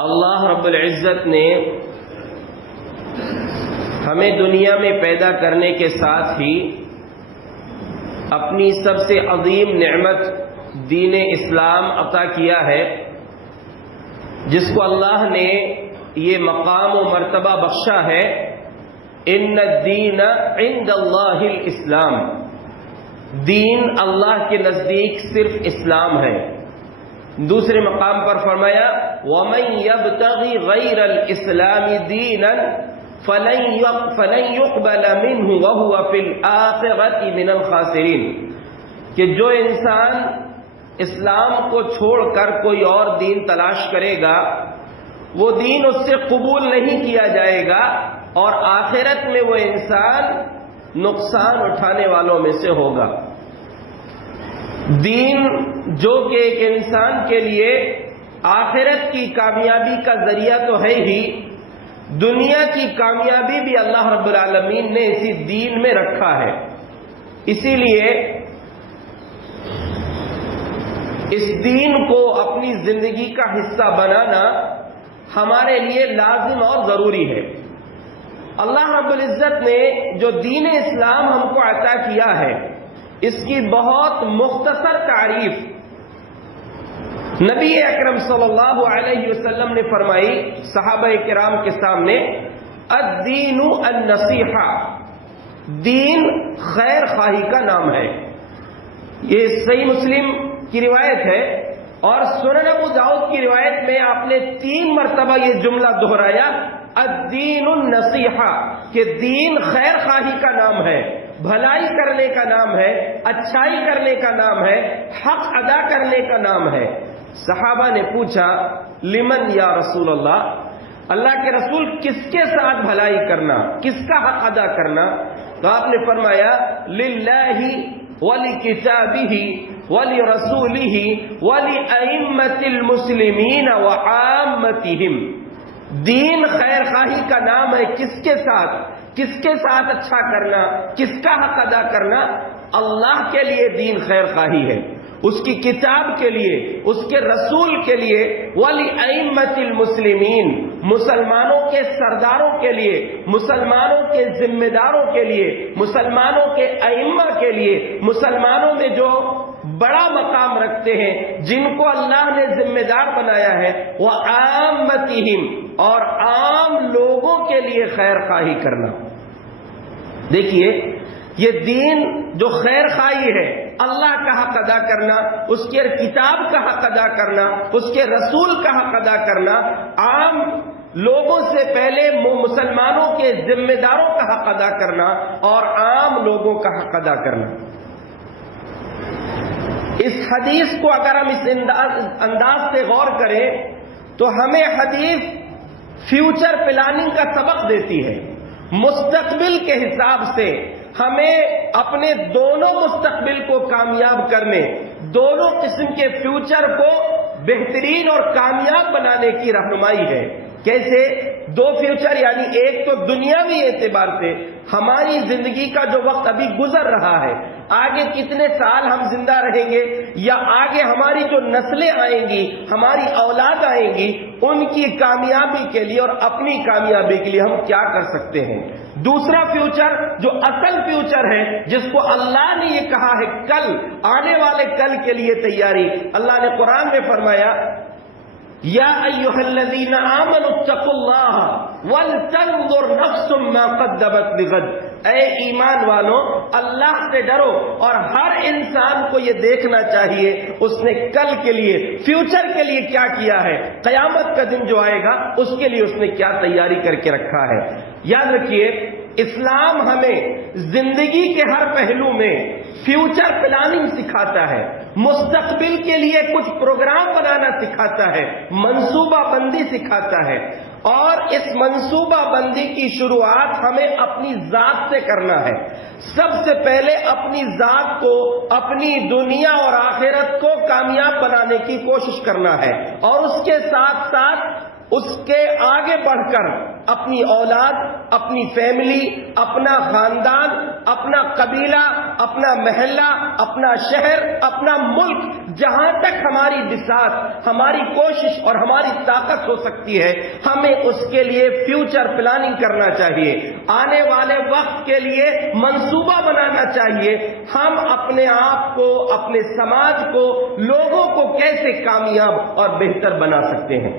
اللہ رب العزت نے ہمیں دنیا میں پیدا کرنے کے ساتھ ہی اپنی سب سے عظیم نعمت دین اسلام عطا کیا ہے، جس کو اللہ نے یہ مقام و مرتبہ بخشا ہے، ان الدین عند اللہ الاسلام، دین اللہ کے نزدیک صرف اسلام ہے۔ دوسرے مقام پر فرمایا وَمَن يَبْتَغِ غَيْرَ الْإِسْلَامِ دِينًا فَلَن يُقْبَلَ مِنْهُ وَهُوَ فِي الْآخِرَةِ مِنَ الْخَاسِرِينَ، کہ جو انسان اسلام کو چھوڑ کر کوئی اور دین تلاش کرے گا وہ دین اس سے قبول نہیں کیا جائے گا اور آخرت میں وہ انسان نقصان اٹھانے والوں میں سے ہوگا۔ دین جو کہ ایک انسان کے لیے آخرت کی کامیابی کا ذریعہ تو ہے ہی، دنیا کی کامیابی بھی اللہ رب العالمین نے اسی دین میں رکھا ہے۔ اسی لیے اس دین کو اپنی زندگی کا حصہ بنانا ہمارے لیے لازم اور ضروری ہے۔ اللہ رب العزت نے جو دین اسلام ہم کو عطا کیا ہے، اس کی بہت مختصر تعریف نبی اکرم صلی اللہ علیہ وسلم نے فرمائی صحابہ کرام کے سامنے، الدین النصیحہ، دین خیر خواہی کا نام ہے۔ یہ صحیح مسلم کی روایت ہے اور سنن ابو داؤد کی روایت میں آپ نے 3 مرتبہ یہ جملہ دہرایا، الدین النصیحہ، کہ دین خیر خواہی کا نام ہے، بھلائی کرنے کا نام ہے، اچھائی کرنے کا نام ہے، حق ادا کرنے کا نام ہے۔ صحابہ نے پوچھا لمن یا رسول اللہ، اللہ کے رسول کس کے ساتھ بھلائی کرنا، کس کا حق ادا کرنا؟ تو آپ نے فرمایا للہ ولکتابہ ولرسولہ ولأئمۃ المسلمین وعامتہم، دین خیر خواہی کا نام ہے کس کے ساتھ اچھا کرنا، کس کا حق ادا کرنا؟ اللہ کے لیے دین خیر خواہی ہے، اس کی کتاب کے لیے، اس کے رسول کے لیے، وَلِأَئِمَّةِ الْمُسْلِمِينَ، مسلمانوں کے سرداروں کے لیے، مسلمانوں کے ذمہ داروں کے لیے، مسلمانوں کے ائمہ کے لیے، مسلمانوں میں جو بڑا مقام رکھتے ہیں، جن کو اللہ نے ذمہ دار بنایا ہے، وَعَامَّتِهِمْ، اور عام لوگوں کے لیے خیر خواہی کرنا۔ دیکھیے یہ دین جو خیر خواہی ہے، اللہ کا حق ادا کرنا، اس کے کتاب کا حق ادا کرنا، اس کے رسول کا حق ادا کرنا، عام لوگوں سے پہلے مسلمانوں کے ذمہ داروں کا حق ادا کرنا اور عام لوگوں کا حق ادا کرنا۔ اس حدیث کو اگر ہم اس انداز سے غور کریں تو ہمیں حدیث فیوچر پلاننگ کا سبق دیتی ہے۔ مستقبل کے حساب سے ہمیں اپنے دونوں مستقبل کو کامیاب کرنے، دونوں قسم کے فیوچر کو بہترین اور کامیاب بنانے کی رہنمائی ہے۔ کیسے؟ 2 فیوچر، یعنی ایک تو دنیاوی اعتبار سے ہماری زندگی کا جو وقت ابھی گزر رہا ہے، آگے کتنے سال ہم زندہ رہیں گے، یا آگے ہماری جو نسلیں آئیں گی، ہماری اولاد آئیں گی، ان کی کامیابی کے لیے اور اپنی کامیابی کے لیے ہم کیا کر سکتے ہیں۔ دوسرا فیوچر جو اصل فیوچر ہے، جس کو اللہ نے یہ کہا ہے کل، آنے والے کل کے لیے تیاری، اللہ نے قرآن میں فرمایا یا ایھا الذین آمنوا اتقوا اللہ ولتنظر نفس ما قدمت لغد، اے ایمان والو اللہ سے ڈرو اور ہر انسان کو یہ دیکھنا چاہیے اس نے کل کے لیے، فیوچر کے لیے کیا کیا ہے، قیامت کا دن جو آئے گا اس کے لیے اس نے کیا تیاری کر کے رکھا ہے۔ یاد رکھیے اسلام ہمیں زندگی کے ہر پہلو میں فیوچر پلاننگ سکھاتا ہے، مستقبل کے لیے کچھ پروگرام بنانا سکھاتا ہے، منصوبہ بندی سکھاتا ہے، اور اس منصوبہ بندی کی شروعات ہمیں اپنی ذات سے کرنا ہے۔ سب سے پہلے اپنی ذات کو، اپنی دنیا اور آخرت کو کامیاب بنانے کی کوشش کرنا ہے، اور اس کے ساتھ ساتھ اس کے آگے بڑھ کر اپنی اولاد، اپنی فیملی، اپنا خاندان، اپنا قبیلہ، اپنا محلہ، اپنا شہر، اپنا ملک، جہاں تک ہماری بساط، ہماری کوشش اور ہماری طاقت ہو سکتی ہے، ہمیں اس کے لیے فیوچر پلاننگ کرنا چاہیے، آنے والے وقت کے لیے منصوبہ بنانا چاہیے۔ ہم اپنے آپ کو، اپنے سماج کو، لوگوں کو کیسے کامیاب اور بہتر بنا سکتے ہیں۔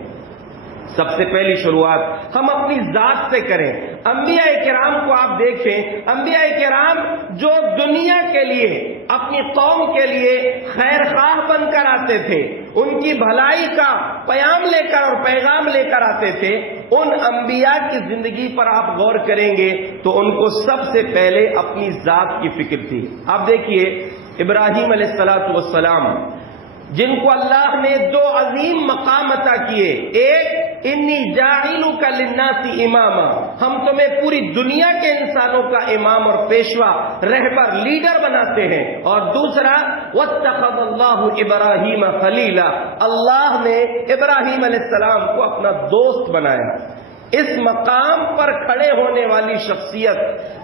سب سے پہلی شروعات ہم اپنی ذات سے کریں۔ انبیاء کرام کو آپ دیکھیں، انبیاء کرام جو دنیا کے لیے، اپنی قوم کے لیے خیر خواہ بن کر آتے تھے، ان کی بھلائی کا پیام لے کر اور پیغام لے کر آتے تھے، ان انبیاء کی زندگی پر آپ غور کریں گے تو ان کو سب سے پہلے اپنی ذات کی فکر تھی۔ آپ دیکھیے ابراہیم علیہ السلام، جن کو اللہ نے دو عظیم مقام عطا کیے، ایک انی جاعلک للناس اماما، ہم تمہیں پوری دنیا کے انسانوں کا امام اور پیشوا، رہبر، لیڈر بناتے ہیں، اور دوسرا واتخذ اللہ ابراہیم خلیلا، اللہ نے ابراہیم علیہ السلام کو اپنا دوست بنایا۔ اس مقام پر کھڑے ہونے والی شخصیت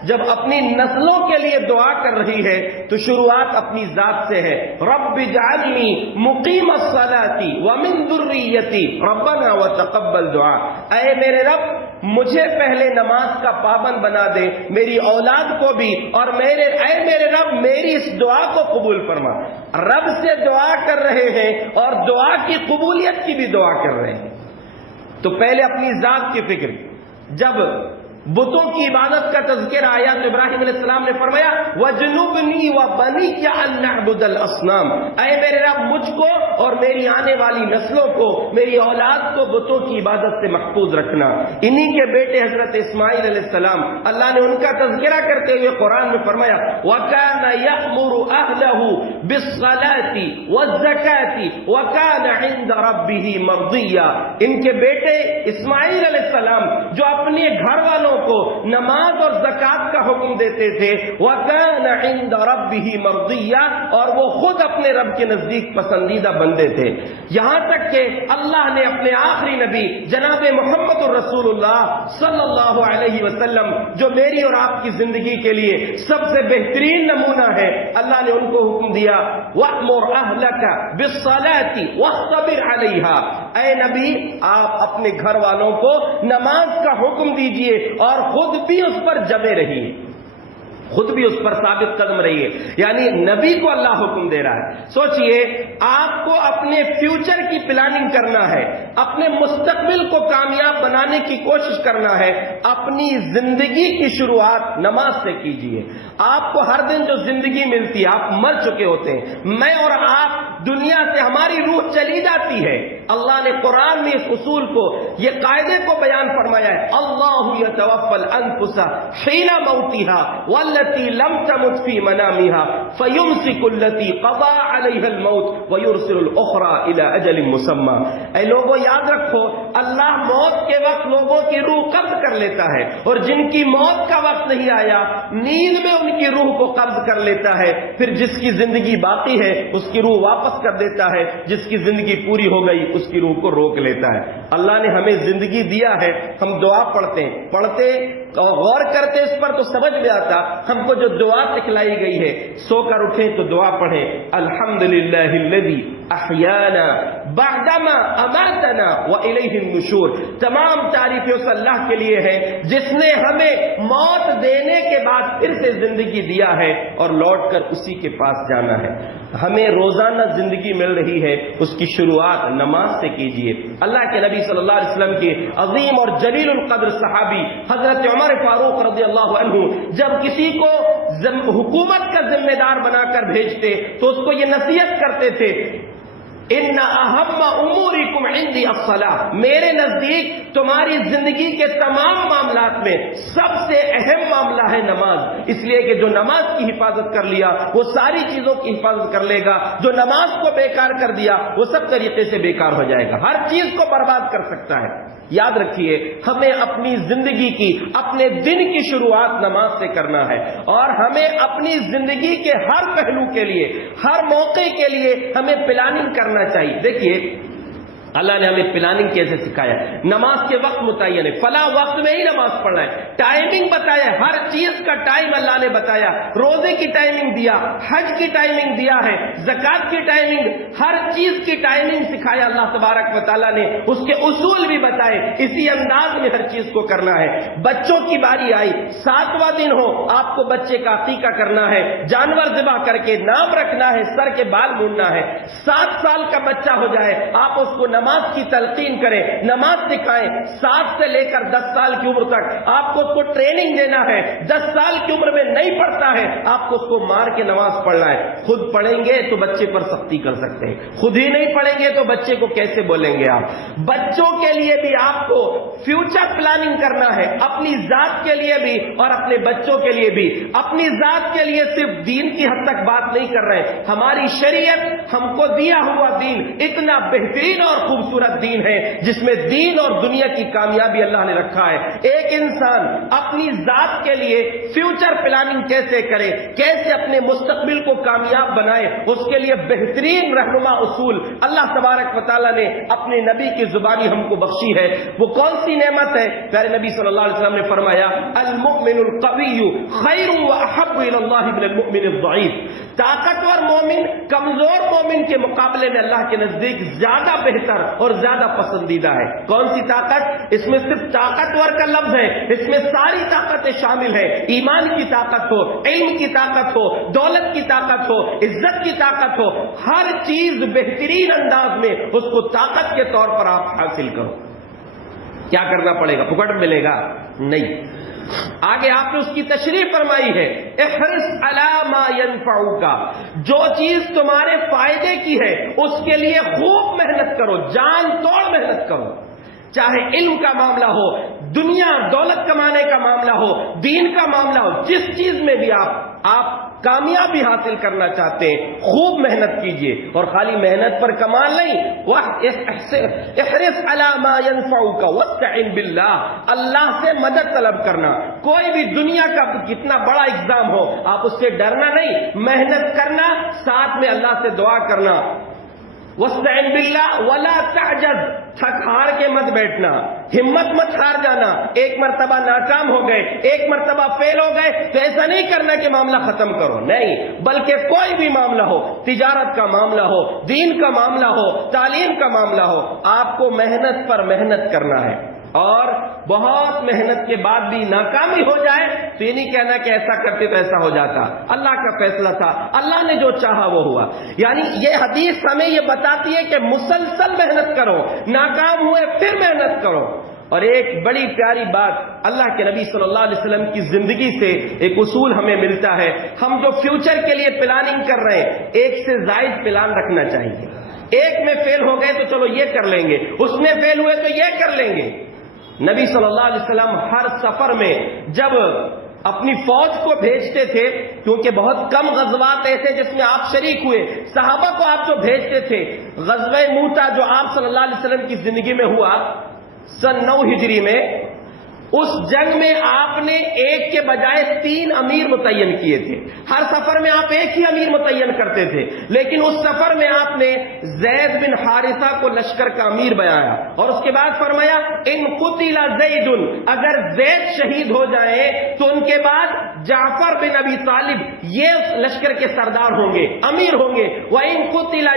جب اپنی نسلوں کے لیے دعا کر رہی ہے تو شروعات اپنی ذات سے ہے۔ رب اجعلنی مقیم الصلاۃ ومن ذریتی ربنا وتقبل دعا، اے میرے رب مجھے پہلے نماز کا پابند بنا دے، میری اولاد کو بھی، اور اے میرے رب میری اس دعا کو قبول فرما۔ رب سے دعا کر رہے ہیں اور دعا کی قبولیت کی بھی دعا کر رہے ہیں۔ تو پہلے اپنی ذات کی فکر۔ جب بتوں کی عبادت کا تذکرہ آیا تو ابراہیم علیہ السلام نے فرمایا وَجْنُبْنِي وَبَنِيَّ أَن نَّعْبُدَ الْأَصْنَامَ، اے میرے رب مجھ کو اور میری آنے والی نسلوں کو، میری اولاد کو بتوں کی عبادت سے محفوظ رکھنا۔ انہی کے بیٹے حضرت اسماعیل علیہ السلام، اللہ نے ان کا تذکرہ کرتے ہوئے قرآن میں فرمایا وَكَانَ يَأْمُرُ أَهْلَهُ بِالصَّلَاةِ وَالزَّكَاةِ وَكَانَ عِندَ رَبِّهِ مَرْضِيًّا، ان کے بیٹے اسماعیل علیہ السلام جو اپنے گھر والوں کو نماز اور زکات کا حکم دیتے تھے، وَكَانَ عِندَ رَبِّهِ مَرْضِيًّا، اور وہ خود اپنے رب کے نزدیک پسندیدہ بندے تھے۔ یہاں تک کہ اللہ نے اپنے آخری نبی جناب محمد الرسول اللہ صلی اللہ علیہ وسلم، جو میری اور آپ کی زندگی کے لیے سب سے بہترین نمونہ ہے، اللہ نے ان کو حکم دیا وَأْمُرْ أَهْلَكَ بِالصَّلَاةِ وَاصْطَبِرْ عَلَيْهَا، اے نبی آپ اپنے گھر والوں کو نماز کا حکم دیجئے اور خود بھی اس پر جمے رہیے، خود بھی اس پر ثابت قدم رہیے۔ یعنی نبی کو اللہ حکم دے رہا ہے۔ سوچئے آپ کو اپنے فیوچر کی پلاننگ کرنا ہے، اپنے مستقبل کو کامیاب بنانے کی کوشش کرنا ہے، اپنی زندگی کی شروعات نماز سے کیجئے۔ آپ کو ہر دن جو زندگی ملتی ہے، آپ مر چکے ہوتے ہیں، میں اور آپ دنیا سے ہماری روح چلی جاتی ہے۔ اللہ نے قرآن میں اس اصول کو، یہ قاعدے کو بیان فرمایا ہے اللہ یتوفی الانفس حین موتها والتي لم تمت في منامها فيمسك التي قضى عليها الموت ويرسل الاخرى الى اجل مسمى۔ اے لوگوں یاد رکھو، اللہ موت کے وقت لوگوں کی روح قبض کر لیتا ہے، اور جن کی موت کا وقت نہیں آیا نیند میں ان کی روح کو قبض کر لیتا ہے، پھر جس کی زندگی باقی ہے اس کی روح واپس کر دیتا ہے، جس کی زندگی پوری ہو گئی اس کی روح کو روک لیتا ہے۔ اللہ نے ہمیں زندگی دیا ہے، ہم دعا پڑھتے غور کرتے اس پر تو سمجھ میں آتا، ہم کو جو دعا سکھلائی گئی ہے، سو کر اٹھیں تو دعا پڑھیں الحمدللہ الذی احیانا بعدما اماتنا والیہ النشور، تمام تعریفیں اس اللہ کے لیے ہے جس نے ہمیں موت دینے کے بعد پھر سے زندگی دیا ہے اور لوٹ کر اسی کے پاس جانا ہے۔ ہمیں روزانہ زندگی مل رہی ہے، اس کی شروعات نماز سے کیجئے۔ اللہ کے نبی صلی اللہ علیہ وسلم کے عظیم اور جلیل القدر صحابی حضرت عمر فاروق رضی اللہ عنہ جب کسی کو حکومت کا ذمہ دار بنا کر بھیجتے تو اس کو یہ نصیحت کرتے تھے ان اہم امورکم عندی الصلاۃ، میرے نزدیک تمہاری زندگی کے تمام معاملات میں سب سے اہم معاملہ ہے نماز، اس لیے کہ جو نماز کی حفاظت کر لیا وہ ساری چیزوں کی حفاظت کر لے گا، جو نماز کو بیکار کر دیا وہ سب طریقے سے بیکار ہو جائے گا، ہر چیز کو برباد کر سکتا ہے۔ یاد رکھیے ہمیں اپنی زندگی کی، اپنے دن کی شروعات نماز سے کرنا ہے، اور ہمیں اپنی زندگی کے ہر پہلو کے لیے، ہر موقع کے لیے ہمیں پلاننگ کرنا چاہیے۔ دیکھیے اللہ نے ہمیں پلاننگ کیسے سکھایا، نماز کے وقت متعین ہے، فلاں وقت میں ہی نماز پڑھنا ہے، ٹائمنگ بتایا، ہر چیز کا ٹائم اللہ نے بتایا، روزے کی ٹائمنگ دیا، حج کی ٹائمنگ دیا ہے، زکات کی ٹائمنگ، ہر چیز کی ٹائمنگ سکھایا اللہ تبارک و تعالیٰ نے، اس کے اصول بھی بتائے، اسی انداز میں ہر چیز کو کرنا ہے۔ بچوں کی باری آئی، 7واں دن ہو، آپ کو بچے کا عقیقہ کرنا ہے، جانور ذبح کر کے نام رکھنا ہے، سر کے بال موننا ہے۔ 7 سال کا بچہ ہو جائے، آپ اس کو نماز کی تلقین کریں، نماز سکھائیں۔ 7 سے لے کر 10 سال کی عمر تک آپ کو اس کو ٹریننگ دینا ہے۔ 10 سال کی عمر میں نہیں پڑھتا ہے، آپ کو اس کو مار کے نماز پڑھنا ہے۔ خود پڑھیں گے تو بچے پر سختی کر سکتے ہیں، خود ہی نہیں پڑھیں گے تو بچے کو کیسے بولیں گے آپ؟ بچوں کے لیے بھی آپ کو فیوچر پلاننگ کرنا ہے، اپنی ذات کے لیے بھی اور اپنے بچوں کے لیے بھی۔ اپنی ذات کے لیے صرف دین کی حد تک بات نہیں کر رہے، ہماری شریعت ہم کو دیا ہوا دین اتنا بہترین اور خوبصورت دین ہے جس میں دین اور دنیا کی کامیابی اللہ نے رکھا ہے۔ ایک انسان اپنی ذات کے لیے فیوچر پلاننگ کیسے کرے، کیسے اپنے مستقبل کو کامیاب بنائے، اس کے لیے بہترین رہنما اصول اللہ تبارک و تعالیٰ نے اپنے نبی کی زبانی ہم کو بخشی ہے۔ وہ کون سی نعمت ہے؟ پیارے نبی صلی اللہ علیہ وسلم نے فرمایا المؤمن القوی خیر واحب الی اللہ من المؤمن الضعیف۔ طاقتور مومن کمزور مومن کے مقابلے میں اللہ کے نزدیک زیادہ بہتر اور زیادہ پسندیدہ ہے۔ کون سی طاقت؟ اس میں صرف طاقتور کا لفظ ہے، اس میں ساری طاقتیں شامل ہیں، ایمان کی طاقت ہو، علم کی طاقت ہو، دولت کی طاقت ہو، عزت کی طاقت ہو، ہر چیز بہترین انداز میں اس کو طاقت کے طور پر آپ حاصل کرو۔ کیا کرنا پڑے گا؟ پھکٹ ملے گا نہیں۔ آگے آپ نے اس کی تشریح فرمائی ہے احرص علی ما ینفعک، جو چیز تمہارے فائدے کی ہے اس کے لیے خوب محنت کرو، جان توڑ محنت کرو، چاہے علم کا معاملہ ہو، دنیا دولت کمانے کا معاملہ ہو، دین کا معاملہ ہو، جس چیز میں بھی آپ کامیابی حاصل کرنا چاہتے ہیں خوب محنت کیجئے، اور خالی محنت پر کمال نہیں، احرص علی ما ینفعک واستعن باللہ، اللہ سے مدد طلب کرنا۔ کوئی بھی دنیا کا کتنا بڑا اگزام ہو آپ اس سے ڈرنا نہیں، محنت کرنا، ساتھ میں اللہ سے دعا کرنا۔ واستعن باللہ ولا تعجز، تھک ہار کے مت بیٹھنا، ہمت مت ہار جانا، ایک مرتبہ ناکام ہو گئے، ایک مرتبہ فیل ہو گئے تو ایسا نہیں کرنا کہ معاملہ ختم کرو، نہیں، بلکہ کوئی بھی معاملہ ہو، تجارت کا معاملہ ہو، دین کا معاملہ ہو، تعلیم کا معاملہ ہو، آپ کو محنت پر محنت کرنا ہے، اور بہت محنت کے بعد بھی ناکامی ہو جائے تو یہ نہیں کہنا کہ ایسا کرتے تو ایسا ہو جاتا، اللہ کا فیصلہ تھا، اللہ نے جو چاہا وہ ہوا۔ یعنی یہ حدیث ہمیں یہ بتاتی ہے کہ مسلسل محنت کرو، ناکام ہوئے پھر محنت کرو۔ اور ایک بڑی پیاری بات اللہ کے نبی صلی اللہ علیہ وسلم کی زندگی سے ایک اصول ہمیں ملتا ہے، ہم جو فیوچر کے لیے پلاننگ کر رہے ہیں ایک سے زائد پلان رکھنا چاہیے۔ ایک میں فیل ہو گئے تو چلو یہ کر لیں گے، اس میں فیل ہوئے تو یہ کر لیں گے۔ نبی صلی اللہ علیہ وسلم ہر سفر میں جب اپنی فوج کو بھیجتے تھے، کیونکہ بہت کم غزوات ایسے جس میں آپ شریک ہوئے، صحابہ کو آپ جو بھیجتے تھے، غزوہ موتا جو آپ صلی اللہ علیہ وسلم کی زندگی میں ہوا سن 9 ہجری میں، اس جنگ میں آپ نے ایک کے بجائے 3 امیر متعین کیے تھے۔ ہر سفر میں آپ ایک ہی امیر متعین کرتے تھے، لیکن اس سفر میں آپ نے زید بن حارثہ کو لشکر کا امیر بنایا، اور اس کے بعد فرمایا ان قتل زید، اگر زید شہید ہو جائیں تو ان کے بعد جعفر بن ابی طالب یہ لشکر کے سردار ہوں گے، امیر ہوں گے، وَإِن قُتِلَ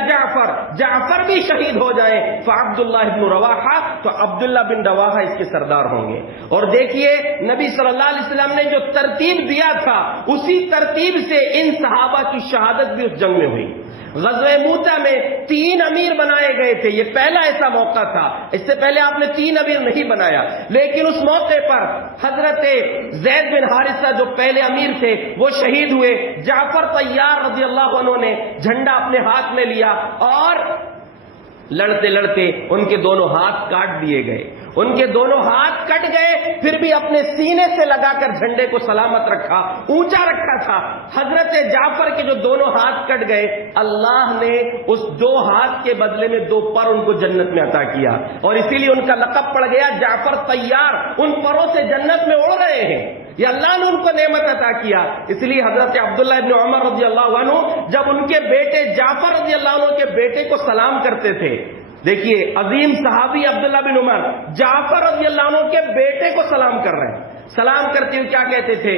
جعفر بھی شہید ہو جائیں فعبداللہ بن رواحہ، تو عبداللہ بن رواحہ اس کے سردار ہوں گے۔ اور دیکھیے نبی صلی اللہ علیہ وسلم نے جو ترتیب دیا تھا اسی ترتیب سے ان صحابہ کی شہادت بھی اس جنگ میں ہوئی۔ غزوہ موتا میں 3 امیر بنائے گئے تھے، یہ پہلا ایسا موقع تھا، اس سے پہلے آپ نے 3 امیر نہیں بنایا، لیکن اس موقع پر حضرت زید بن حارثہ جو پہلے امیر تھے وہ شہید ہوئے، جعفر طیار رضی اللہ عنہ نے جھنڈا اپنے ہاتھ میں لیا اور لڑتے لڑتے ان کے دونوں ہاتھ کاٹ دیے گئے، ان کے دونوں ہاتھ کٹ گئے، پھر بھی اپنے سینے سے لگا کر جھنڈے کو سلامت رکھا، اونچا رکھا تھا۔ حضرت جعفر کے جو دونوں ہاتھ کٹ گئے، اللہ نے اس 2 ہاتھ کے بدلے میں 2 پر ان کو جنت میں عطا کیا، اور اسی لیے ان کا لقب پڑ گیا جعفر طیار، ان پروں سے جنت میں اڑ رہے ہیں، یہ اللہ نے ان کو نعمت عطا کیا۔ اس لیے حضرت عبداللہ ابن عمر رضی اللہ عنہ جب ان کے بیٹے جعفر رضی اللہ عنہ کے بیٹے کو سلام کرتے تھے دیکھیے عظیم صحابی عبداللہ بن عمر جعفر رضی اللہ عنہ کے بیٹے کو سلام کر رہے ہیں. سلام کرتے ہوئے کیا کہتے تھے؟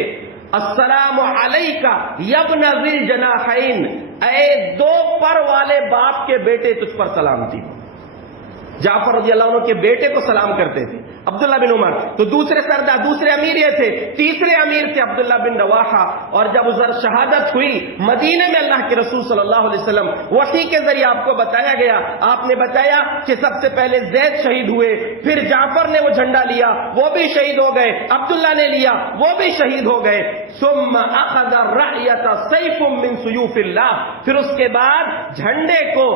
السلام علیکہ یابن ذی الجناحین، اے دو پر والے باپ کے بیٹے تجھ پر سلامتی ہو. جعفر رضی اللہ عنہ کے بیٹے کو سلام کرتے تھے عبداللہ بن عمر. تو دوسرے سردار، دوسرے امیر یہ تھے. تیسرے امیر تھے عبداللہ بن رواحہ. اور جب ادھر شہادت ہوئی مدینے میں اللہ کے رسول صلی اللہ علیہ وسلم وحی کے ذریعے آپ کو بتایا گیا، آپ نے بتایا کہ سب سے پہلے زید شہید ہوئے، پھر جعفر نے وہ جھنڈا لیا، وہ بھی شہید ہو گئے، عبداللہ نے لیا، وہ بھی شہید ہو گئے. ثم اخذ الرایۃ سیف من سیوف اللہ، پھر اس کے بعد جھنڈے کو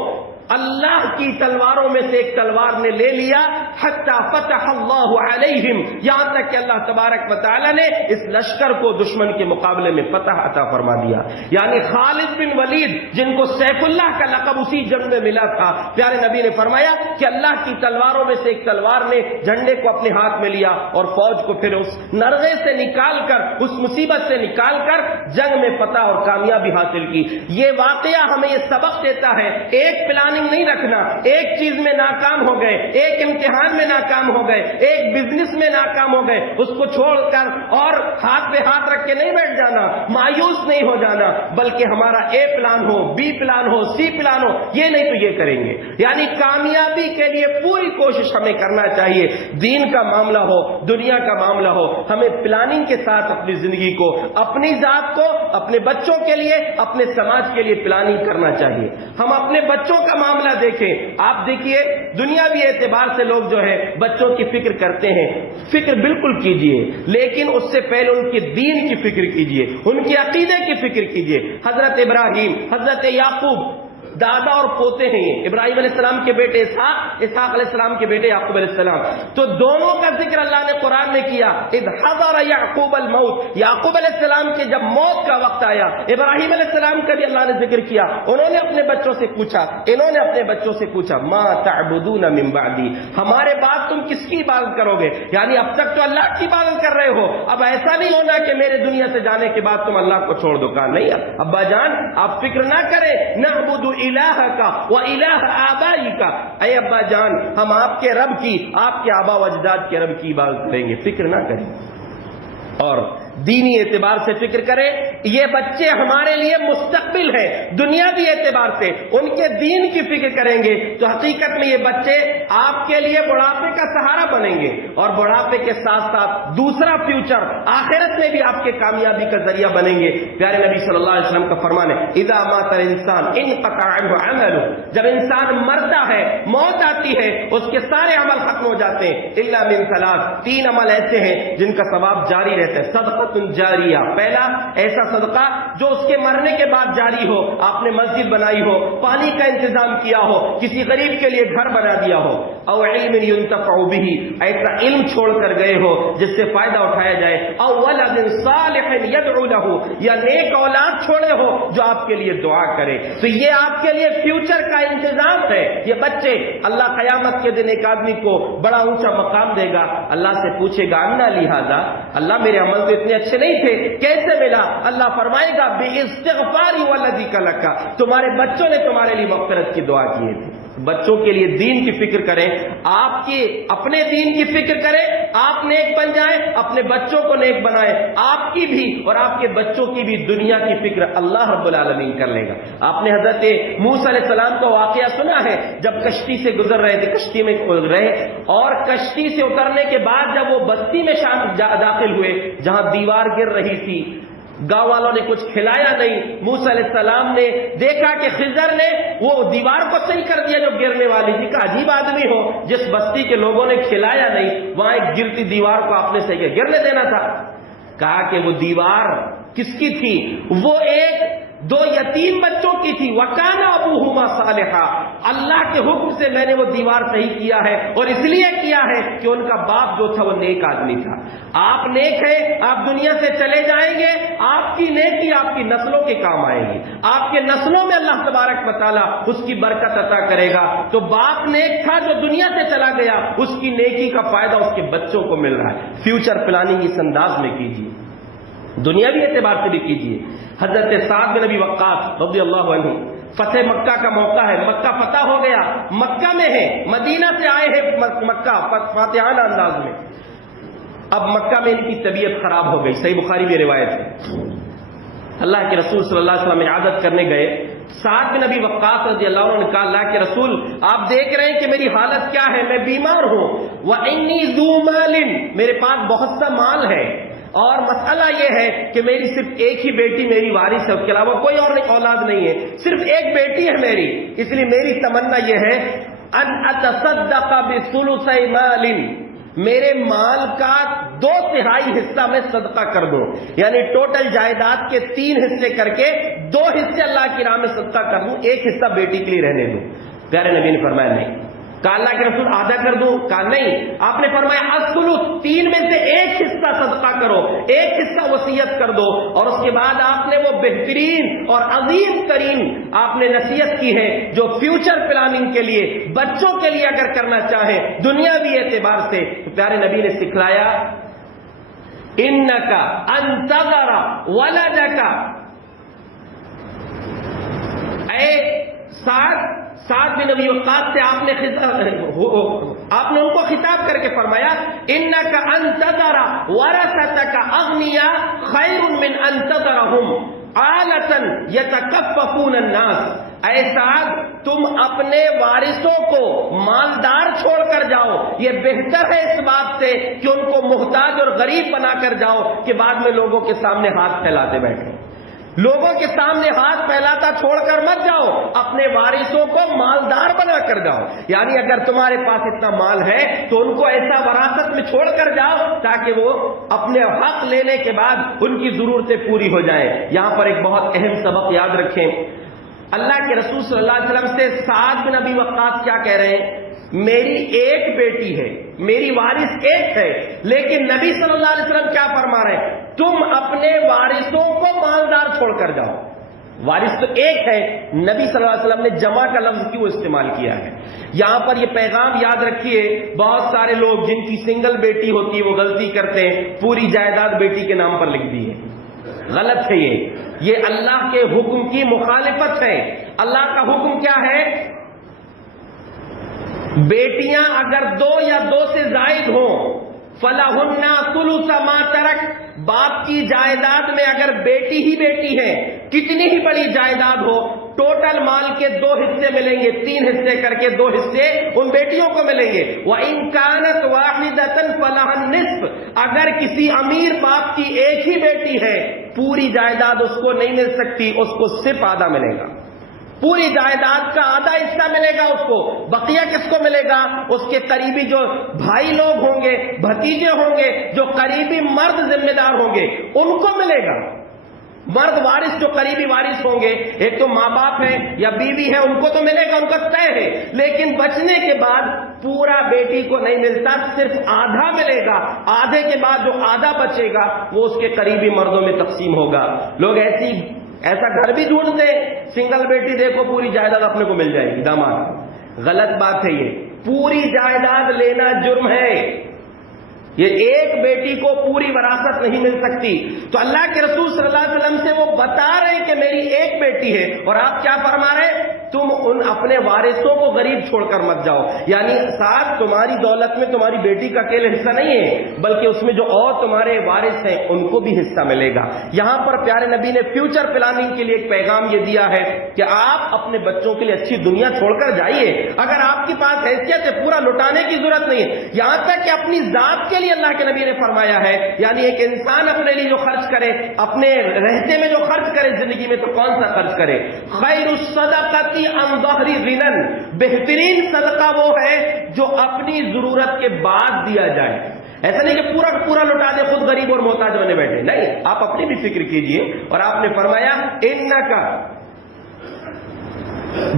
اللہ کی تلواروں میں سے ایک تلوار نے لے لیا. حتی فتح اللہ علیہم، یہاں تک کہ اللہ تبارک و تعالی نے اس لشکر کو دشمن کے مقابلے میں فتح عطا فرما دیا. یعنی خالد بن ولید جن کو سیف اللہ کا لقب اسی جنگ میں ملا تھا، پیارے نبی نے فرمایا کہ اللہ کی تلواروں میں سے ایک تلوار نے جھنڈے کو اپنے ہاتھ میں لیا اور فوج کو پھر اس نرغے سے نکال کر، اس مصیبت سے نکال کر جنگ میں فتح اور کامیابی حاصل کی. یہ واقعہ ہمیں یہ سبق دیتا ہے، ایک پلاننگ نہیں رکھنا. ایک چیز میں ناکام ہو گئے، ایک امتحان میں ناکام ہو گئے، ایک بزنس میں ناکام ہو گئے، اس کو چھوڑ کر اور ہاتھ پہ ہاتھ رکھ کے نہیں بیٹھ جانا، مایوس نہیں ہو جانا، بلکہ ہمارا اے پلان ہو، بی پلان ہو، سی پلان ہو. یہ نہیں تو یہ کریں گے. یعنی کامیابی کے لیے پوری کوشش ہمیں کرنا چاہیے. دین کا معاملہ ہو، دنیا کا معاملہ ہو، ہمیں پلاننگ کے ساتھ اپنی زندگی کو، اپنی ذات کو، اپنے بچوں کے لیے، اپنے سماج کے لیے پلاننگ کرنا چاہیے. ہم اپنے بچوں کا معاملہ دیکھیں. آپ دیکھیے دنیاوی اعتبار سے لوگ جو ہے بچوں کی فکر کرتے ہیں، فکر بالکل کیجئے، لیکن اس سے پہلے ان کے دین کی فکر کیجئے، ان کے عقیدے کی فکر کیجئے. حضرت ابراہیم، حضرت یعقوب دادا اور پوتے ہیں. یہ ابراہیم علیہ السلام کے بیٹے اسحاق، اسحاق علیہ السلام کے بیٹے یعقوب علیہ السلام. تو دونوں کا ذکر اللہ نے قرآن میں کیا. اذ حضر یعقوب الموت، یعقوب علیہ السلام کے جب موت کا وقت آیا، ابراہیم علیہ السلام کا بھی اللہ نے ذکر کیا. انہوں نے اپنے بچوں سے پوچھا، انہوں نے اپنے بچوں سے پوچھا ما تعبدون من بعدی، ہمارے بعد تم کس کی عبادت کرو گے؟ یعنی اب تک تو اللہ کی عبادت کر رہے ہو، اب ایسا نہیں ہونا کہ میرے دنیا سے جانے کے بعد تم اللہ کو چھوڑ دو. کہا نہیں ابا جان آپ فکر نہ کریں، نعبد الہ کا و الہ آبائی کا، اے ابا جان ہم آپ کے رب کی، آپ کے آبا و اجداد کے رب کی عبادت کریں گے، فکر نہ کریں. اور دینی اعتبار سے فکر کریں. یہ بچے ہمارے لیے مستقبل ہیں. دنیاوی اعتبار سے ان کے دین کی فکر کریں گے تو حقیقت میں یہ بچے آپ کے لیے بڑھاپے کا سہارا بنیں گے، اور بڑھاپے کے ساتھ ساتھ دوسرا فیوچر آخرت میں بھی آپ کے کامیابی کا ذریعہ بنیں گے. پیارے نبی صلی اللہ علیہ وسلم کا فرمان ہے اذا مات الانسان انقطع عنه عمله، جب انسان مرتا ہے، موت آتی ہے، اس کے سارے عمل ختم ہو جاتے ہیں الا من ثلاث، تین عمل ایسے ہیں جن کا ثواب جاری رہتا ہے. صدقہ جاریہ، پہلا ایسا صدقہ جو اس کے مرنے کے بعد جاری ہو. آپ نے مسجد بنائی ہو، پانی کا انتظام کیا ہو، کسی غریب کے لیے گھر بنا دیا ہو. او علم ينتفع به، ایسا علم چھوڑ کر گئے ہو جس سے فائدہ اٹھایا جائے. او ولد صالح يدعو له، یا نیک اولاد چھوڑے ہو جو آپ کے لیے دعا کرے. تو یہ آپ کے لیے فیوچر کا انتظام ہے. یہ بچے اللہ قیامت کے دن ایک آدمی کو بڑا اونچا مقام دے گا، اللہ سے پوچھے گا انا لہذا، اللہ میرے عمل تو اتنے اچھے نہیں تھے، کیسے ملا؟ اللہ فرمائے گا باستغفاری والذی کلکا، تمہارے بچوں نے تمہارے لیے مغفرت کی دعا کی تھی. بچوں کے لیے دین کی فکر کریں، آپ کی اپنے دین کی فکر کریں، آپ نیک بن جائیں، اپنے بچوں کو نیک بنائیں. آپ کی بھی اور آپ کے بچوں کی بھی دنیا کی فکر اللہ رب العالمین کر لے گا. آپ نے حضرت موسیٰ علیہ السلام کا واقعہ سنا ہے، جب کشتی سے گزر رہے تھے، کشتی میں رہے، اور کشتی سے اترنے کے بعد جب وہ بستی میں داخل ہوئے جہاں دیوار گر رہی تھی، گاؤں والوں نے کچھ کھلایا نہیں. موسیٰ علیہ السلام نے دیکھا کہ خضر نے وہ دیوار کو صحیح کر دیا جو گرنے والی تھی. کہ عجیب آدمی ہو، جس بستی کے لوگوں نے کھلایا نہیں، وہاں ایک گرتی دیوار کو آپ نے صحیح گرنے دینا تھا. کہا کہ وہ دیوار کس کی تھی؟ وہ ایک دو یتیم بچوں کی تھی. وَكَانَ أَبُوهُمَا صَالِحًا، اللہ کے حکم سے میں نے وہ دیوار صحیح کیا ہے، اور اس لیے کیا ہے کہ ان کا باپ جو تھا وہ نیک آدمی تھا. آپ نیک ہیں، آپ دنیا سے چلے جائیں گے، آپ کی نیکی آپ کی نسلوں کے کام آئے گی، آپ کے نسلوں میں اللہ تبارک و تعالیٰ اس کی برکت عطا کرے گا. تو باپ نیک تھا جو دنیا سے چلا گیا، اس کی نیکی کا فائدہ اس کے بچوں کو مل رہا ہے. فیوچر پلاننگ اس انداز میں کیجیے، دنیاوی اعتبار سے بھی کیجیے. حضرت سعد بن ابی وقاص رضی اللہ عنہ فتح مکہ کا موقع ہے، مکہ فتح ہو گیا، مکہ میں ہے، مدینہ سے آئے ہیں مکہ فاتحانہ انداز میں. اب مکہ میں ان کی طبیعت خراب ہو گئی، صحیح بخاری میں روایت ہے. اللہ کے رسول صلی اللہ علیہ وسلم عیادت کرنے گئے. سعد بن ابی وقاص رضی اللہ عنہ نے کہا اللہ کے رسول آپ دیکھ رہے ہیں کہ میری حالت کیا ہے، میں بیمار ہوں. وَإِنِّي ذُو مَالٍ، میرے پاس بہت سا مال ہے، اور مسئلہ یہ ہے کہ میری صرف ایک ہی بیٹی میری وارث ہے، اس کے علاوہ کوئی اور اولاد نہیں ہے، صرف ایک بیٹی ہے میری. اس لیے میری تمنا یہ ہے ان اتصدق بثلث مال، میرے مال کا 2/3 حصہ میں صدقہ کر دوں، یعنی ٹوٹل جائیداد کے 3 حصے کر کے 2 حصے اللہ کی راہ میں صدقہ کر دوں، 1 حصہ بیٹی کے لیے رہنے دوں. پیارے نبی نے فرمایا نہیں. کہا اللہ کے رسول آدھا کر دوں؟ کہا نہیں. آپ نے فرمایا الثلث، 3 میں سے 1 حصہ صدقہ کرو، 1 حصہ وصیت کر دو. اور اس کے بعد آپ نے وہ بہترین اور عظیم ترین آپ نے نصیحت کی ہے جو فیوچر پلاننگ کے لیے، بچوں کے لیے اگر کرنا چاہیں دنیاوی اعتبار سے، تو پیارے نبی نے سکھلایا انکا ان تذر ولدک، اے سعد بن ابی وقاص سے آپ نے ان کو خطاب کر کے فرمایا انک ان تذر ورثتک اغنیاء خیر من ان تذرهم عالۃ یتکففون الناس. اے سعد تم اپنے وارثوں کو مالدار چھوڑ کر جاؤ، یہ بہتر ہے اس بات سے کہ ان کو محتاج اور غریب بنا کر جاؤ کہ بعد میں لوگوں کے سامنے ہاتھ پھیلاتے بیٹھے. لوگوں کے سامنے ہاتھ پھیلاتا چھوڑ کر مت جاؤ، اپنے وارثوں کو مالدار بنا کر جاؤ. یعنی اگر تمہارے پاس اتنا مال ہے تو ان کو ایسا وراثت میں چھوڑ کر جاؤ تاکہ وہ اپنے حق لینے کے بعد ان کی ضرورتیں پوری ہو جائیں. یہاں پر ایک بہت اہم سبق یاد رکھیں. اللہ کے رسول صلی اللہ علیہ وسلم سے سعد بن ابی وقاص کیا کہہ رہے ہیں؟ میری ایک بیٹی ہے، میری وارث ایک ہے، لیکن نبی صلی اللہ علیہ وسلم کیا فرما رہے ہیں؟ تم اپنے وارثوں کو مالدار چھوڑ کر جاؤ. وارث تو ایک ہے، نبی صلی اللہ علیہ وسلم نے جمع کا لفظ کیوں استعمال کیا ہے؟ یہاں پر یہ پیغام یاد رکھیے، بہت سارے لوگ جن کی سنگل بیٹی ہوتی ہے وہ غلطی کرتے ہیں، پوری جائیداد بیٹی کے نام پر لکھ دی ہے. غلط ہے یہ اللہ کے حکم کی مخالفت ہے. اللہ کا حکم کیا ہے؟ بیٹیاں اگر 2 یا 2 سے زائد ہوں فَلَهُنَّ ثُلُثَ مَا تَرَكَ، باپ کی جائیداد میں اگر بیٹی ہی بیٹی ہے، کتنی ہی بڑی جائیداد ہو، ٹوٹل مال کے 2 حصے ملیں گے، 3 حصے کر کے 2 حصے ان بیٹیوں کو ملیں گے. وَإِن كَانَتْ وَاحِدَةً فَلَهَا النِّصْفُ، اگر کسی امیر باپ کی ایک ہی بیٹی ہے، پوری جائیداد اس کو نہیں مل سکتی، اس کو صرف آدھا ملے گا. پوری جائیداد کا آدھا حصہ ملے گا اس کو. بقیہ کس کو ملے گا؟ اس کے قریبی جو بھائی لوگ ہوں گے، بھتیجے ہوں گے، جو قریبی مرد ذمہ دار ہوں گے ان کو ملے گا. مرد وارث جو قریبی وارث ہوں گے، ایک تو ماں باپ ہے یا بیوی ہے، ان کو تو ملے گا، ان کا طے ہے. لیکن بچنے کے بعد پورا بیٹی کو نہیں ملتا، صرف آدھا ملے گا. آدھے کے بعد جو آدھا بچے گا وہ اس کے قریبی مردوں میں تقسیم ہوگا. لوگ ایسا گھر بھی ڈھونڈتے ہیں، سنگل بیٹی دیکھو پوری جائیداد اپنے کو مل جائے گی داماد. غلط بات ہے یہ. پوری جائیداد لینا جرم ہے. یہ ایک بیٹی کو پوری وراثت نہیں مل سکتی. تو اللہ کے رسول صلی اللہ علیہ وسلم سے وہ بتا رہے ہیں کہ میری ایک بیٹی ہے، اور آپ کیا فرما رہے ہیں؟ تم ان اپنے وارثوں کو غریب چھوڑ کر مت جاؤ. یعنی ساتھ تمہاری دولت میں تمہاری بیٹی کا اکیلے حصہ نہیں ہے، بلکہ اس میں جو اور تمہارے وارث ہیں ان کو بھی حصہ ملے گا. یہاں پر پیارے نبی نے فیوچر پلاننگ کے لیے ایک پیغام یہ دیا ہے کہ آپ اپنے بچوں کے لیے اچھی دنیا چھوڑ کر جائیے. اگر آپ کے پاس حیثیت ہے، پورا لٹانے کی ضرورت نہیں ہے. یہاں تک کہ اپنی ذات کے لیے اللہ کے نبی نے فرمایا ہے، یعنی ایک انسان اپنے لیے جو خرچ کرے، اپنے رہتے میں جو خرچ کرے زندگی میں، تو کون سا خرچ کرے؟ خیر الصدقۃ عن ظہر غنی، بہترین صدقہ وہ ہے جو اپنی ضرورت کے بعد دیا جائے. ایسا نہیں کہ پورا پورا لٹا دے، خود غریب اور محتاج بنے بیٹھے. نہیں، آپ اپنی بھی فکر کیجئے. اور آپ نے فرمایا انکا،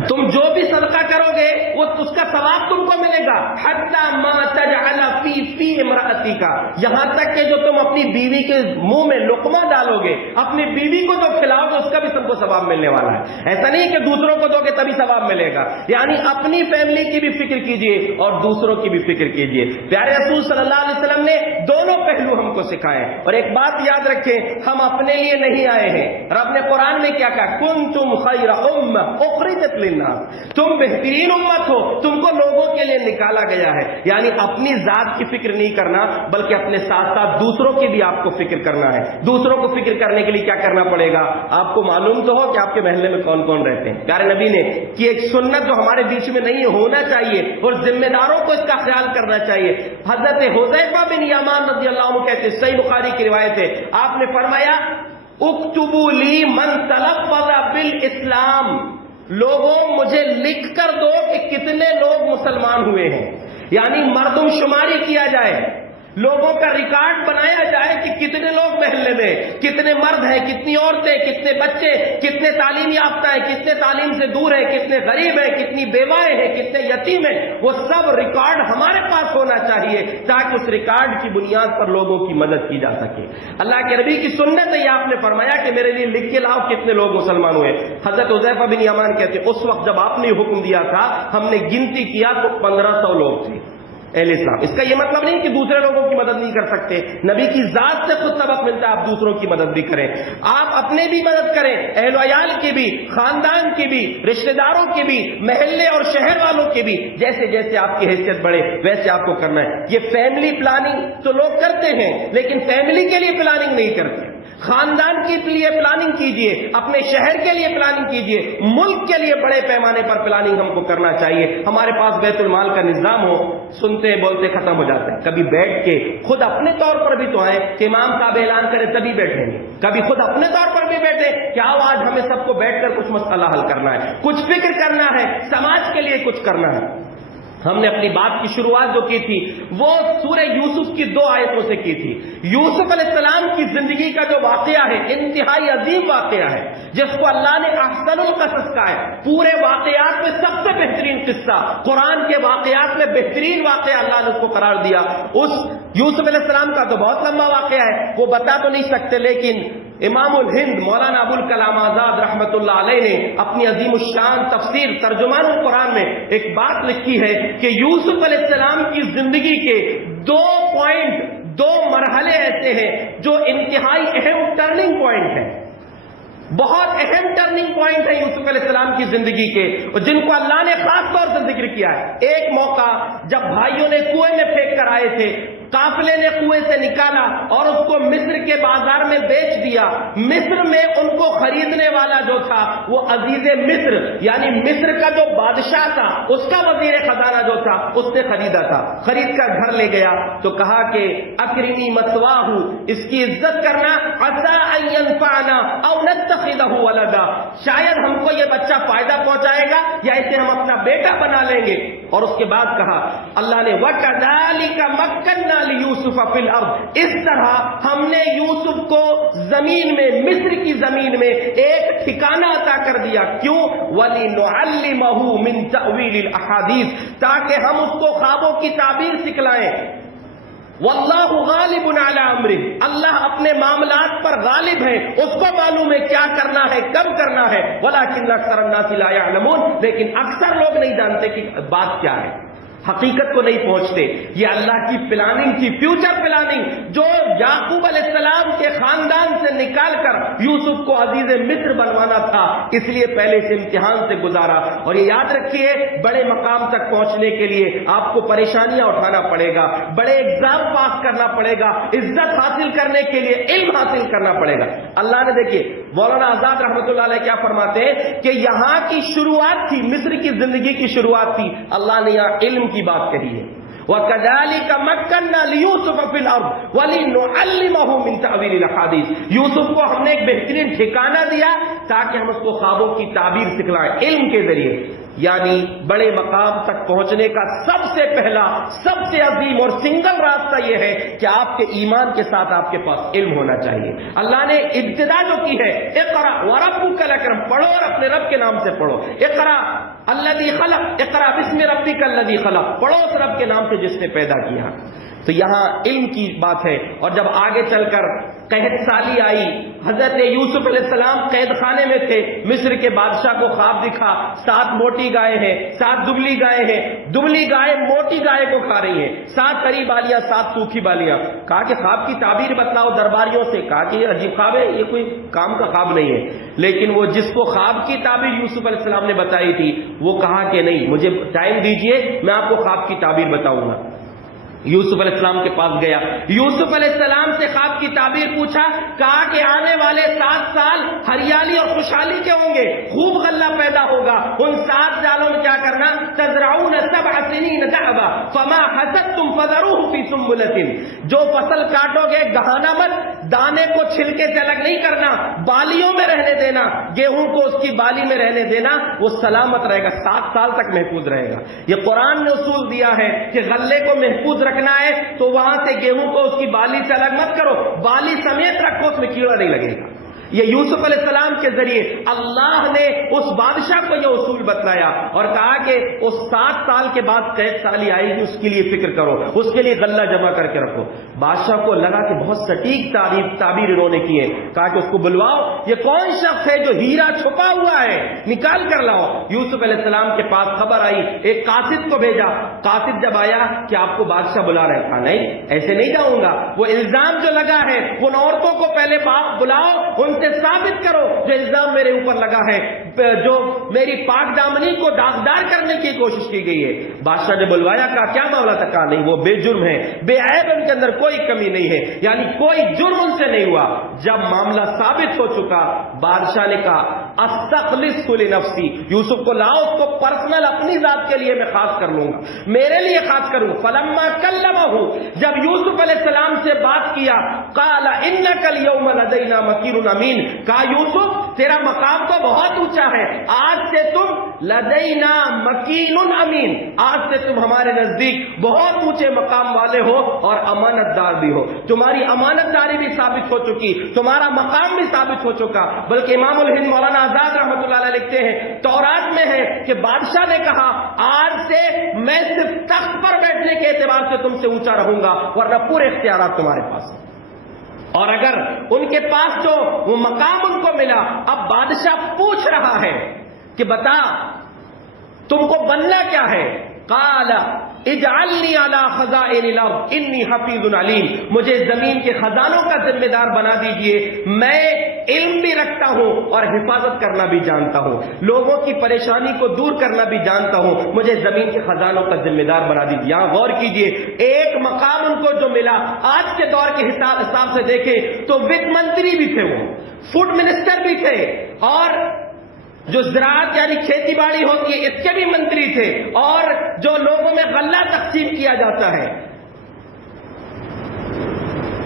تم جو بھی صدقہ کرو گے وہ اس کا ثواب تم کو ملے گا. حتی ما تجعل فی امراتی کا، یہاں تک کہ جو تم اپنی بیوی کے منہ میں لقمہ ڈالو گے، اپنی بیوی کو جو کھلاؤ گے اس کا بھی تم کو ثواب ملنے والا ہے۔ ایسا نہیں کہ دوسروں کو دو گے تبھی ثواب ملے گا، یعنی اپنی فیملی کی بھی فکر کیجئے اور دوسروں کی بھی فکر کیجئے۔ پیارے رسول صلی اللہ علیہ وسلم نے دونوں پہلو ہم کو سکھائے، اور ایک بات یاد رکھیں، ہم اپنے لیے نہیں آئے ہیں۔ رب نے قرآن میں کیا کہا؟ کنتم خیر امہ اخرجت للناس، تم بہترین امت ہو، تم کو لوگوں کے لیے نکالا گیا ہے۔ یعنی اپنی ذات کی فکر نہیں کرنا، بلکہ اپنے ساتھ ساتھ دوسروں کی بھی آپ کو فکر کرنا ہے۔ دوسروں کو فکر کرنے کے لیے کیا کرنا پڑے گا؟ آپ کو معلوم تو ہو کہ آپ کے محلے میں کون کون رہتے ہیں۔ پیارے نبی نے کہ ایک سنت جو ہمارے بیچ میں نہیں ہونا چاہیے، اور ذمہ داروں کو اس کا خیال کرنا چاہیے۔ حضرت حذیفہ بن یمان رضی اللہ عنہ کہتے ہیں، صحیح بخاری کی روایت ہے، آپ نے فرمایا اکتبوا لی من تلفظ بالاسلام، لوگوں مجھے لکھ کر دو کہ کتنے لوگ مسلمان ہوئے ہیں، یعنی مردم شماری کیا جائے، لوگوں کا ریکارڈ بنایا جائے کہ کتنے لوگ محلے میں، کتنے مرد ہیں، کتنی عورتیں، کتنے بچے، کتنے تعلیم یافتہ ہیں، کتنے تعلیم سے دور ہیں، کتنے غریب ہیں، کتنی بیوائیں ہیں، کتنے یتیم ہیں، وہ سب ریکارڈ ہمارے پاس ہونا چاہیے تاکہ اس ریکارڈ کی بنیاد پر لوگوں کی مدد کی جا سکے۔ اللہ کے نبی کی سنت ہے، آپ نے فرمایا کہ میرے لیے لکھ کے لاؤ کتنے لوگ مسلمان ہوئے۔ حضرت حذیفہ بن یمان کہتے ہیں اس وقت جب آپ نے حکم دیا تھا ہم نے گنتی کیا تو 1500 لوگ تھے اہل اسلام۔ اس کا یہ مطلب نہیں کہ دوسرے لوگوں کی مدد نہیں کر سکتے، نبی کی ذات سے خود سبق ملتا ہے آپ دوسروں کی مدد بھی کریں، آپ اپنے بھی مدد کریں، اہل و عیال کی بھی، خاندان کی بھی، رشتہ داروں کی بھی، محلے اور شہر والوں کی بھی، جیسے جیسے آپ کی حیثیت بڑھے ویسے آپ کو کرنا ہے۔ یہ فیملی پلاننگ تو لوگ کرتے ہیں لیکن فیملی کے لیے پلاننگ نہیں کرتے۔ خاندان کے لیے پلاننگ کیجئے، اپنے شہر کے لیے پلاننگ کیجئے، ملک کے لیے بڑے پیمانے پر پلاننگ ہم کو کرنا چاہیے۔ ہمارے پاس بیت المال کا نظام ہو، سنتے بولتے ختم ہو جاتا ہے، کبھی بیٹھ کے خود اپنے طور پر بھی تو آئے کہ امام صاحب اعلان کرے تبھی بیٹھیں گے، کبھی خود اپنے طور پر بھی بیٹھے کہ آؤ آج ہمیں سب کو بیٹھ کر کچھ مسئلہ حل کرنا ہے، کچھ فکر کرنا ہے، سماج کے لیے کچھ کرنا ہے۔ ہم نے اپنی بات کی شروعات جو کی تھی وہ سورہ یوسف کی 2 آیتوں سے کی تھی۔ یوسف علیہ السلام کی زندگی کا جو واقعہ ہے انتہائی عظیم واقعہ ہے، جس کو اللہ نے احسن القصص کہا ہے۔ پورے واقعات میں سب سے بہترین قصہ، قرآن کے واقعات میں بہترین واقعہ اللہ نے اس کو قرار دیا۔ اس یوسف علیہ السلام کا تو بہت لمبا واقعہ ہے، وہ بتا تو نہیں سکتے، لیکن امام الہند مولانا ابوالکلام آزاد رحمۃ اللہ علیہ نے اپنی عظیم الشان تفسیر ترجمان القرآن میں ایک بات لکھی ہے کہ یوسف علیہ السلام کی زندگی کے 2 مرحلے ایسے ہیں جو انتہائی اہم ٹرننگ پوائنٹ ہیں، بہت اہم ٹرننگ پوائنٹ ہے یوسف علیہ السلام کی زندگی کے، اور جن کو اللہ نے خاص طور سے ذکر کیا ہے۔ ایک موقع جب بھائیوں نے کنویں میں پھینک کر آئے تھے، قافلے نے کنویں سے نکالا اور اس کو مصر کے بازار میں بیچ دیا۔ مصر میں ان کو خریدنے والا جو تھا وہ عزیز مصر، یعنی مصر کا جو بادشاہ تھا اس کا وزیر خزانہ جو تھا اس نے خریدا تھا، خرید کر گھر لے گیا تو کہا کہ اکرمی مثواہ، اس کی عزت کرنا، عسى ان ينفعنا او نتخذه ولدا، شاید ہم کو یہ بچہ فائدہ پہنچائے گا یا اسے ہم اپنا بیٹا بنا لیں گے۔ اور اس کے بعد کہا اللہ نے وَكَذَلِكَ مَكَّنَّا لِيُوسُفَ فِي الْأَرْضِ، اس طرح ہم نے یوسف کو زمین میں، مصر کی زمین میں ایک ٹھکانہ عطا کر دیا۔ کیوں؟ وَلِنُعَلِّمَهُ مِن تَأْوِيلِ الْأَحَادِيثِ، تاکہ ہم اس کو خوابوں کی تعبیر سکھلائیں۔ واللہ غالب علی امرہ، اللہ اپنے معاملات پر غالب ہے، اس کو معلوم ہے کیا کرنا ہے، کب کرنا ہے۔ ولکن اکثر الناس لا یعلمون، لیکن اکثر لوگ نہیں جانتے کہ بات کیا ہے، حقیقت کو نہیں پہنچتے۔ یہ اللہ کی پلاننگ تھی، فیوچر پلاننگ، جو یعقوب علیہ السلام کے خاندان سے نکال کر یوسف کو عزیز مصر بنوانا تھا، اس لیے پہلے سے امتحان سے گزارا۔ اور یہ یاد رکھیے، بڑے مقام تک پہنچنے کے لیے آپ کو پریشانیاں اٹھانا پڑے گا، بڑے ایگزام پاس کرنا پڑے گا، عزت حاصل کرنے کے لیے علم حاصل کرنا پڑے گا۔ اللہ نے دیکھیے مولانا آزاد رحمۃ اللہ علیہ کیا فرماتے ہیں کہ یہاں کی شروعات تھی، مصر کی زندگی کی شروعات تھی، اللہ نے یہاں علم کی بات کہی ہے۔ وَكَذَلِكَ مَكَّنَّا لِيُوسُفَ فِي الْأَرْضِ وَلِنُعَلِّمَهُ مِن تَأْوِيلِ الْأَحَادِيثِ، یوسف کو ہم نے ایک بہترین ٹھکانہ دیا تاکہ ہم اس کو خوابوں کی تعبیر سکھلائیں علم کے ذریعے۔ یعنی بڑے مقام تک پہنچنے کا سب سے پہلا، سب سے عظیم اور سنگل راستہ یہ ہے کہ آپ کے ایمان کے ساتھ آپ کے پاس علم ہونا چاہیے۔ اللہ نے ابتدا جو کی ہے، اقرا وربک الاکرم، پڑھو اور اپنے رب کے نام سے پڑھو۔ اقرا الذی خلق، اقرا بسم ربک الذی خلق، پڑھو اس رب کے نام سے جس نے پیدا کیا۔ تو یہاں علم کی بات ہے. اور جب آگے چل کر قحط سالی آئی، حضرت یوسف علیہ السلام قید خانے میں تھے، مصر کے بادشاہ کو خواب دکھا 7 موٹی گائے ہیں، 7 دبلی گائے ہیں، دبلی گائے موٹی گائے کو کھا رہی ہیں، 7 ہری بالیاں 7 سوکھی بالیاں. کہا کہ خواب کی تعبیر بتلاؤ درباریوں سے. کہا کہ یہ عجیب خواب ہے، یہ کوئی کام کا خواب نہیں ہے. لیکن وہ جس کو خواب کی تعبیر یوسف علیہ السلام نے بتائی تھی وہ کہا کہ نہیں، مجھے ٹائم دیجئے، میں آپ کو خواب کی تعبیر بتاؤں گا. یوسف علیہ السلام کے پاس گیا، یوسف علیہ السلام سے خواب کی تعبیر پوچھا. کہا کہ آنے والے 7 سال ہریالی اور خوشحالی کے ہوں گے، خوب غلہ پیدا ہوگا. ان 7 سالوں میں کیا کرنا؟ تزرعون 7 سنین دأبا فما حصدتم فذروه في سنبلة. جو فصل کاٹو گے گہانا مت، دانے کو چھلکے سے الگ نہیں کرنا، بالیوں میں رہنے دینا. گیہوں کو اس کی بالی میں رہنے دینا، وہ سلامت رہے گا، 7 سال تک محفوظ رہے گا. یہ قرآن نے اصول دیا ہے کہ غلے کو محفوظ رکھنا ہے تو وہاں سے گیہوں کو اس کی بالی سے الگ مت کرو، بالی سمیت رکھو، اس میں کیڑا نہیں لگے گا. یہ یوسف علیہ السلام کے ذریعے اللہ نے اس بادشاہ کو یہ اصول بتلایا اور کہا کہ اس 7 سال کے بعد قحط سالی آئے گی، اس کے لیے فکر کرو، اس کے لیے غلہ جمع کر کے رکھو. بادشاہ کو لگا کہ بہت سٹیک تعبیر انہوں نے کی ہے. کہا کہ اس کو بلواؤ، یہ کون شخص ہے جو ہیرا چھپا ہوا ہے، نکال کر لاؤ. یوسف علیہ السلام کے پاس خبر آئی، ایک قاصد کو بھیجا. قاصد جب آیا کہ آپ کو بادشاہ بلا رہے، کہا نہیں ایسے نہیں جاؤں گا، وہ الزام جو لگا ہے ان عورتوں کو پہلے بلاؤ، ان سے ثابت کرو جو الزام میرے اوپر لگا ہے، جو میری پاک دامنی کو داغدار کرنے کی کوشش کی گئی ہے. بادشاہ نے بلوایا، کہا کیا معاملہ تھا؟ کہا نہیں وہ بے جرم ہے، بے عیب، ان کے اندر کوئی کمی نہیں ہے، یعنی کوئی جرم ان سے نہیں ہوا. جب معاملہ ثابت ہو چکا بادشاہ نے کہا استخلص لنفسی، یوسف کو لاؤ، اس کو پرسنل اپنی ذات کے لیے میں خاص کر لوں گا، میرے لیے خاص کروں. فلما کلمہ، جب یوسف علیہ السلام سے بات کیا، قال انک اليوم لدینا مکین امین. کہا یوسف تیرا مقام تو بہت اونچا ہے، آج سے تم لدینا مکین امین، آج سے تم ہمارے نزدیک بہت اونچے مقام والے ہو اور امانت دار بھی ہو. تمہاری امانت داری بھی ثابت ہو چکی، تمہارا مقام بھی ثابت ہو چکا. بلکہ امام الہند مولانا آزاد رحمۃ اللہ علیہ لکھتے ہیں تورات میں ہے کہ بادشاہ نے کہا آج سے میں صرف تخت پر بیٹھنے کے اعتبار سے تم سے اونچا رہوں گا، ورنہ پورے اختیارات تمہارے پاس ہیں. اور اگر ان کے پاس جو وہ مقام ان کو ملا، اب بادشاہ پوچھ رہا ہے کہ بتا تم کو بننا کیا ہے؟ قال اجعلنی علی خزائن الارض انی حفیظ علیم، مجھے زمین کے خزانوں کا ذمہ دار بنا دیجئے، میں علم بھی رکھتا ہوں اور حفاظت کرنا بھی جانتا ہوں، لوگوں کی پریشانی کو دور کرنا بھی جانتا ہوں، مجھے زمین کے خزانوں کا ذمہ دار بنا دیجئے. یہاں غور کیجئے، ایک مقام ان کو جو ملا، آج کے دور کے حساب سے دیکھیں تو وت منتری بھی تھے، وہ فوڈ منسٹر بھی تھے، اور جو زراعت یعنی کھیتی باڑی ہوتی ہے اس کے بھی منتری تھے، اور جو لوگوں میں غلہ تقسیم کیا جاتا ہے،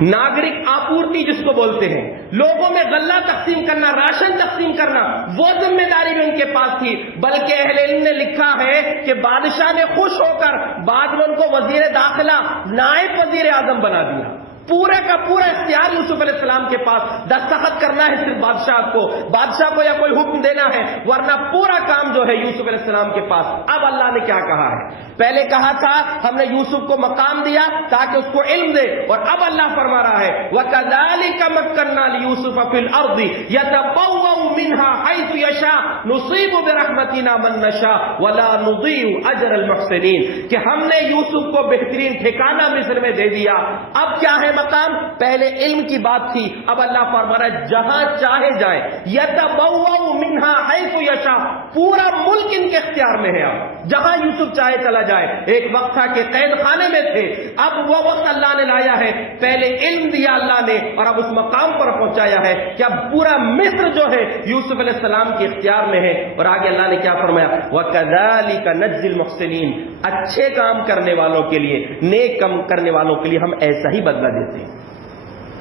ناگرک آپورتی جس کو بولتے ہیں، لوگوں میں غلہ تقسیم کرنا، راشن تقسیم کرنا، وہ ذمہ داری بھی ان کے پاس تھی. بلکہ اہل علم نے لکھا ہے کہ بادشاہ نے خوش ہو کر بعد میں ان کو وزیر داخلہ، نائب وزیر اعظم بنا دیا. پورے کا پورا اختیار یوسف علیہ السلام کے پاس، دستخط کرنا ہے صرف بادشاہ کو یا کوئی حکم دینا ہے، ورنہ پورا کام جو ہے یوسف علیہ السلام کے پاس. اب اللہ نے کیا کہا ہے؟ پہلے کہا تھا ہم نے یوسف کو مقام دیا تاکہ اس کو علم دے، اور اب اللہ فرما رہا ہے وَكَذَلِكَ مَكَّنَّا لِيُوسُفَ فِي الْأَرْضِ يَتَبَوَّأُ مِنْهَا حَيْثُ يَشَاءُ نُصِيبُ بِرَحْمَتِنَا مَن نَّشَاءُ وَلَا نُضِيعُ أَجْرَ الْمُحْسِنِينَ، کہ ہم نے یوسف کو بہترین ٹھکانہ مصر میں دے دیا. اب کیا ہے مقام؟ پہلے علم کی بات تھی، اب اللہ فرما رہا ہے جہاں چاہے جائیں، یتبوأ منہا حیث یشاء، پورا ملک ان کے اختیار میں ہے. اب جہاں یوسف چاہے چلا جائے. ایک وقت تھا کہ قید خانے میں تھے، اب وہ وقت اللہ نے لایا ہے، پہلے علم دیا اللہ نے اور اب اس مقام پر پہنچایا ہے کہ اب پورا مصر جو ہے یوسف علیہ السلام کے اختیار میں ہے. اور آگے اللہ نے کیا فرمایا؟ وَكَذَلِكَ نَجْزِي الْمُحْسِنِينَ، اچھے کام کرنے والوں کے لیے، نیک کام کرنے والوں کے لیے ہم ایسا ہی بدلہ دیتے ہیں.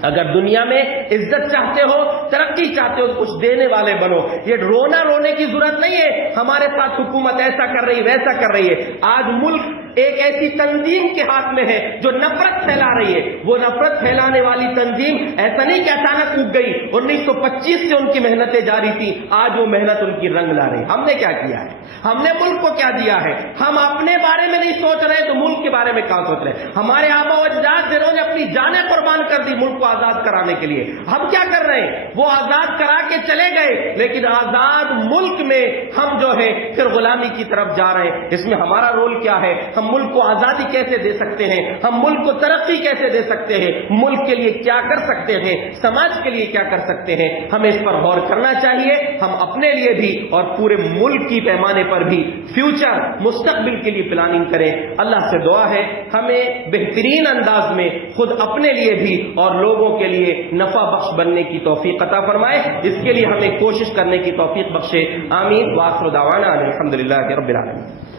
اگر دنیا میں عزت چاہتے ہو، ترقی چاہتے ہو، کچھ دینے والے بنو. یہ رونے کی ضرورت نہیں ہے ہمارے ساتھ حکومت ایسا کر رہی ویسا کر رہی ہے. آج ملک ایک ایسی تنظیم کے ہاتھ میں ہے جو نفرت پھیلا رہی ہے. وہ نفرت پھیلانے والی تنظیم ایسا نہیں کہ اچانک اگ گئی. 1925 سے ان کی محنتیں جاری تھی, آج وہ محنت ان کی رنگ لا رہی. ہم نے کیا کیا ہے؟ ہم نے ملک کو کیا دیا ہے؟ ہم اپنے بارے میں نہیں سوچ رہے تو ملک کے بارے میں کہاں سوچ رہے ہیں؟ ہمارے آبا و اجداد جنہوں نے اپنی جانیں قربان کر دی ملک کو آزاد کرانے کے لیے, ہم کیا کر رہے ہیں؟ وہ آزاد کرا کے چلے گئے, لیکن آزاد ملک میں ہم جو ہے پھر غلامی کی طرف جا رہے ہیں. اس میں ہمارا رول کیا ہے؟ ہم ملک کو آزادی کیسے دے سکتے ہیں؟ ہم ملک کو ترقی کیسے دے سکتے ہیں؟ ملک کے لیے کیا کر سکتے ہیں؟ سماج کے لیے کیا کر سکتے ہیں؟ ہمیں اس پر غور کرنا چاہیے. ہم اپنے لیے بھی اور پورے ملک کی پیمانے پر بھی فیوچر مستقبل کے لیے پلاننگ کریں. اللہ سے دعا ہے ہمیں بہترین انداز میں خود اپنے لیے بھی اور لوگوں کے لیے نفع بخش بننے کی توفیق عطا فرمائے. اس کے لیے ہمیں کوشش کرنے کی توفیق بخشے. آمین. وآخر دعوانا الحمدللہ رب العالمین.